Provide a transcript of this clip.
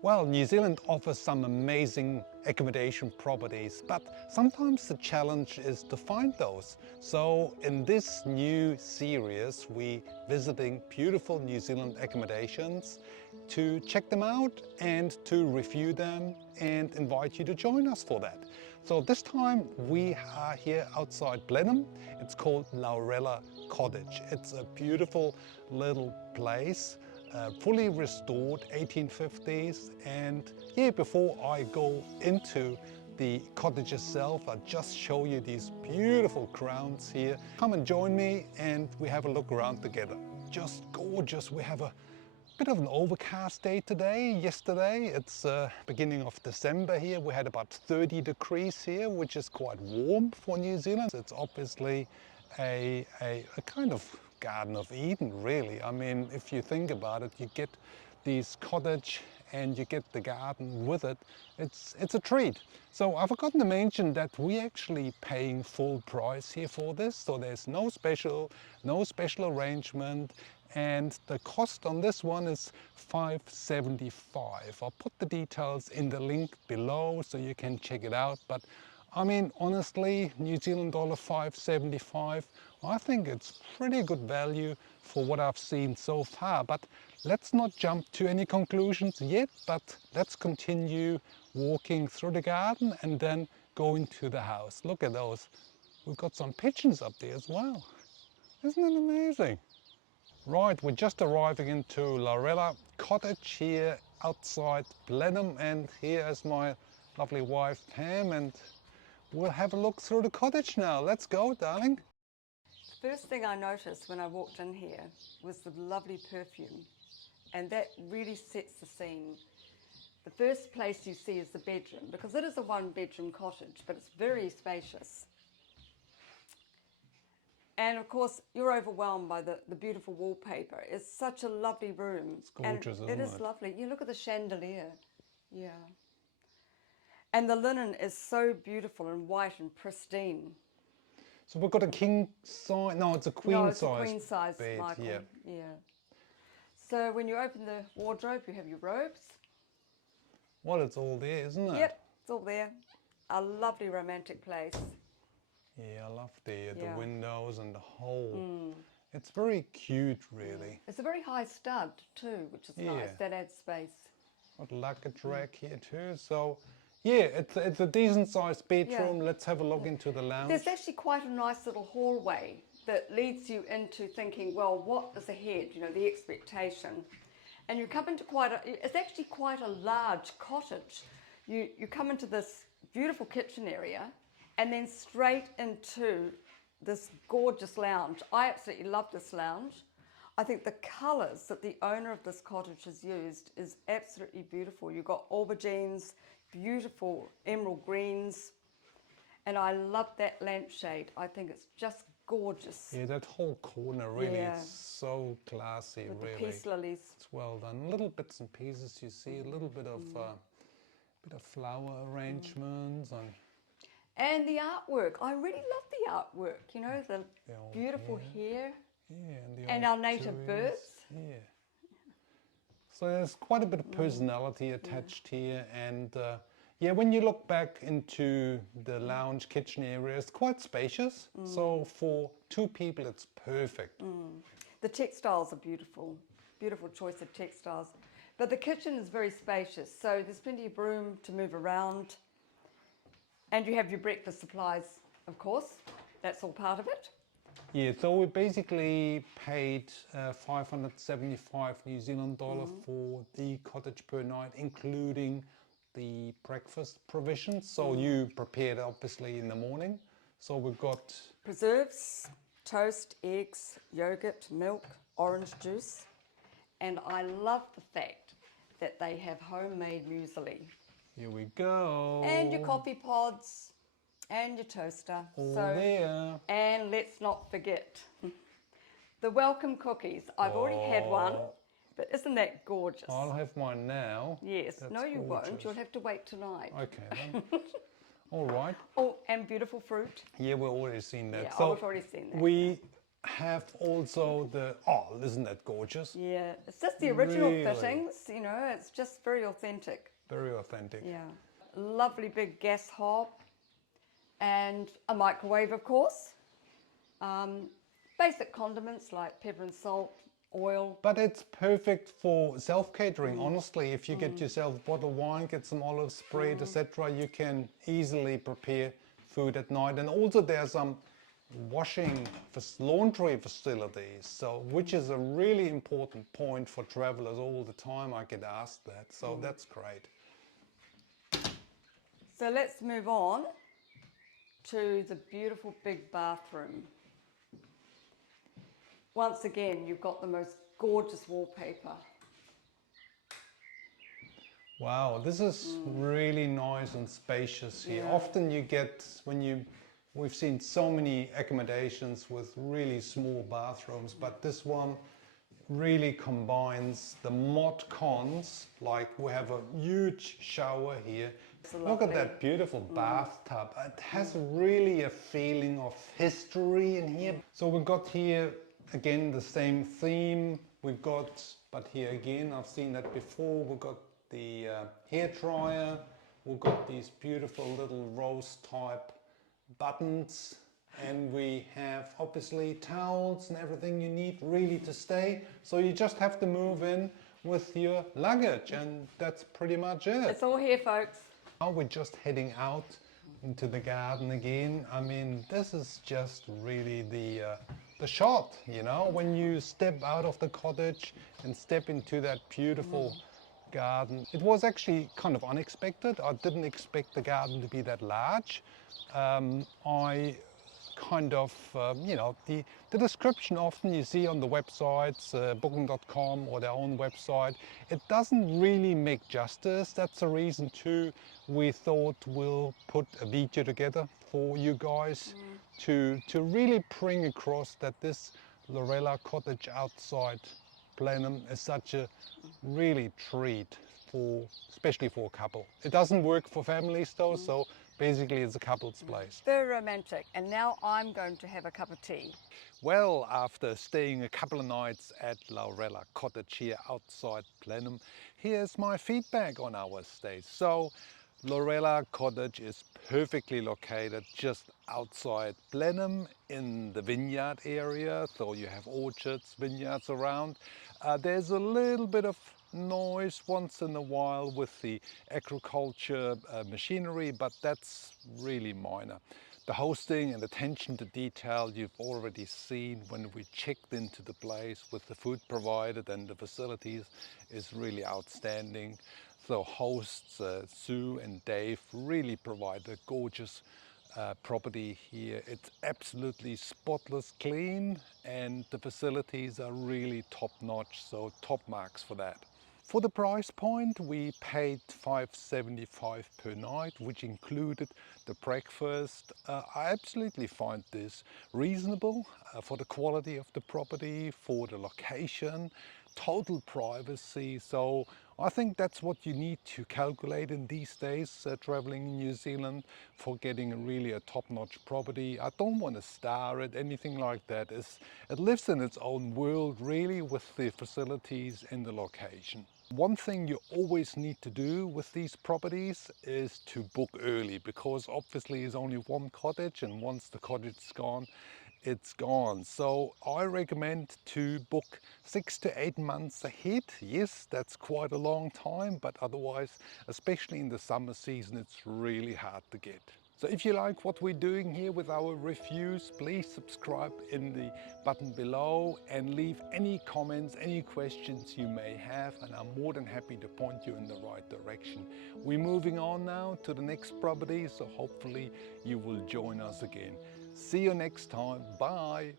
Well, New Zealand offers some amazing accommodation properties, but sometimes the challenge is to find those. So in this new series, we're visiting beautiful New Zealand accommodations to check them out and to review them and invite you to join us for that. So this time we are here outside Blenheim. It's called Laurella Cottage. It's a beautiful little place. Fully restored 1850s, and yeah, before I go into the cottage itself, I'll just show you these beautiful grounds here. Come and join me and we have a look around together. Just gorgeous. We have a bit of an overcast day today. Yesterday, it's beginning of December here. We had about 30 degrees here, which is quite warm for New Zealand. It's obviously a kind of Garden of Eden, really. I mean, if you think about it, you get these cottage and you get the garden with it. It's a treat. So I forgot to mention that we're actually paying full price here for this. So there's no special arrangement. And the cost on this one is $5.75. I'll put the details in the link below so you can check it out. But I mean, honestly, New Zealand dollar $5.75, I think it's pretty good value for what I've seen so far. But let's not jump to any conclusions yet, but let's continue walking through the garden and then go into the house. Look at those. We've got some pigeons up there as well. Isn't it amazing? Right, we're just arriving into Laurella Cottage here outside Blenheim, and here is my lovely wife Pam, and we'll have a look through the cottage now. Let's go, darling. First thing I noticed when I walked in here was the lovely perfume, and that really sets the scene. The first place you see is the bedroom, because it is a one-bedroom cottage, but it's very spacious. And of course, you're overwhelmed by the beautiful wallpaper. It's such a lovely room. It's gorgeous, and isn't it? It is lovely. You look at the chandelier. Yeah. And the linen is so beautiful and white and pristine. So we've got a king size, no, it's a queen size. No, it's a queen size, bed, Michael. yeah. Yeah. So when you open the wardrobe, you have your robes. Well, it's all there, isn't it? Yep, it's all there. A lovely romantic place. Yeah, I love the Yeah. windows and the whole. It's very cute, really. It's a very high stud too, which is nice. That adds space. Got luggage rack here too. So yeah, it's a decent sized bedroom. Yeah. Let's have a look into the lounge. There's actually quite a nice little hallway that leads you into thinking, well, what is ahead? You know, the expectation. And you come into it's actually quite a large cottage. You come into this beautiful kitchen area and then straight into this gorgeous lounge. I absolutely love this lounge. I think the colours that the owner of this cottage has used is absolutely beautiful. You've got aubergines, beautiful emerald greens, and I love that lampshade. I think it's just gorgeous. Yeah, that whole corner really is so classy, with really. The peace lilies. It's well done. Little bits and pieces you see, a little bit of flower arrangements and the artwork. I really love the artwork. You know, the beautiful hair. Yeah, and our native birds. Yeah. So there's quite a bit of personality attached here, and yeah, when you look back into the lounge kitchen area, it's quite spacious. So for two people, it's perfect. The textiles are beautiful, beautiful choice of textiles. But the kitchen is very spacious, so there's plenty of room to move around. And you have your breakfast supplies, of course. That's all part of it. Yeah, so we basically paid 575 New Zealand dollar for the cottage per night, including the breakfast provisions. So you prepared obviously in the morning. So we've got preserves, toast, eggs, yogurt, milk, orange juice. And I love the fact that they have homemade muesli. Here we go. And your coffee pods. And your toaster. All there. And let's not forget the welcome cookies. I've already had one, but isn't that gorgeous? I'll have mine now. Yes. That's no, you gorgeous. won't. You'll have to wait tonight. Okay then. All right. Oh, and beautiful fruit. Yeah, we've already seen that. Yeah, so we've already seen that. We have also the, oh, isn't that gorgeous? Yeah, it's just the original Really? fittings, you know, it's just very authentic. Very authentic. Yeah. Lovely big gas hob and a microwave, of course. Basic condiments like pepper and salt, oil. But it's perfect for self-catering, honestly. If you get yourself a bottle of wine, get some olive spread, etc., you can easily prepare food at night. And also there's some laundry facilities, so which is a really important point for travelers all the time. I get asked that, so that's great. So let's move on to the beautiful big bathroom. Once again, you've got the most gorgeous wallpaper. Wow, this is really nice and spacious here. Yeah. Often you get, we've seen so many accommodations with really small bathrooms, but this one really combines the mod cons, like we have a huge shower here. Look at that beautiful bathtub. It has really a feeling of history in here. So we've got here again the same theme. We've got, but here again, I've seen that before, we've got the hair dryer. We've got these beautiful little rose type buttons, and we have obviously towels and everything you need really to stay. So you just have to move in with your luggage, and that's pretty much it. It's all here, folks. Now we're just heading out into the garden again. I mean, this is just really the shot, you know, when you step out of the cottage and step into that beautiful garden. It was actually kind of unexpected. I didn't expect the garden to be that large. I kind of, you know, the description often you see on the websites, booking.com or their own website, it doesn't really make justice. That's the reason too we thought we'll put a video together for you guys to really bring across that this Laurella cottage outside Blenheim is such a really treat for, especially for a couple. It doesn't work for families though, so basically it's a couple's place. Very romantic. And now I'm going to have a cup of tea. Well, after staying a couple of nights at Laurella Cottage here outside Blenheim, here's my feedback on our stay. So, Laurella Cottage is perfectly located just outside Blenheim in the vineyard area, so you have orchards, vineyards around. There's a little bit of noise once in a while with the agriculture machinery, but that's really minor. The hosting and attention to detail you've already seen when we checked into the place with the food provided and the facilities is really outstanding. So hosts Sue and Dave really provide a gorgeous property here. It's absolutely spotless clean, and the facilities are really top-notch, so top marks for that. For the price point, we paid $5.75 per night, which included the breakfast. I absolutely find this reasonable for the quality of the property, for the location, total privacy. So I think that's what you need to calculate in these days, traveling in New Zealand, for getting really a top-notch property. I don't want to star it, anything like that. It lives in its own world, really, with the facilities and the location. One thing you always need to do with these properties is to book early, because obviously it's only one cottage, and once the cottage is gone, it's gone. So I recommend to book 6 to 8 months ahead. Yes, that's quite a long time, but otherwise, especially in the summer season, it's really hard to get. So if you like what we're doing here with our reviews, please subscribe in the button below and leave any comments, any questions you may have, and I'm more than happy to point you in the right direction. We're moving on now to the next property, so hopefully you will join us again. See you next time. Bye.